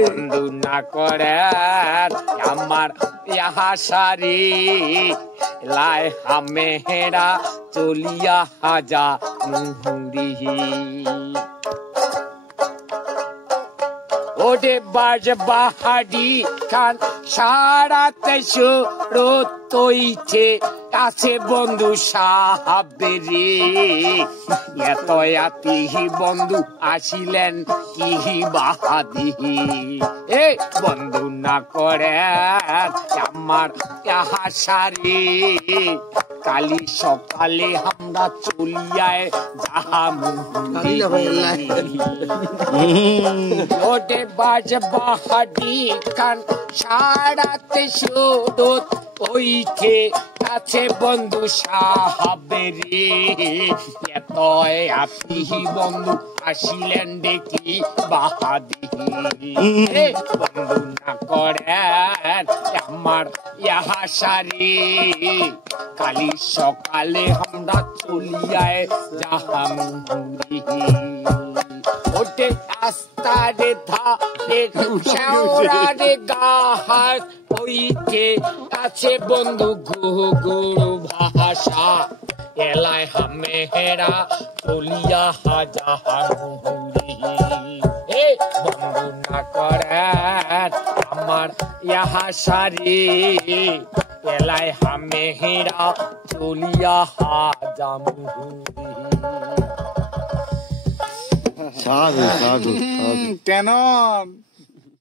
বন্ধু না করে আমার ইহা সারি লাই হামেরা চলিয়া হাজা মুহুরি ওরে বাজ বাহারি খান সারাতে রতইছে আছে বন্ধু সাহাবেরে এত আতিহি বন্ধু আসিলেন কি বাহাদিহি এ বন্ধু না করে আমার ইহা সারি কালি সকালে আমরা চলিয়ায় যাহা ওরে বাজ বাহারি খান সারাতে সুরত ওইঠে আছে বন্ধু সাহাবেরে এত আতিহি বন্ধু আসিলেন দেখি বাহাদিহি বন্ধু না করে আমার ইহা সারি কালি সকালে আমরা চলিয়ায় যাহা মুহুরি ওটে আস্তারে ধারে শেওড়ারে গাহার ওইকে আছে বন্ধু গুরু ভাষা এলাই হামেরা চলিয়া হাজা মুহুরি এ বন্ধু না করে আমার ইহা সারি এলাই হামেরা চলিয়া হাজা মুহুরি সাধু সাধু কেন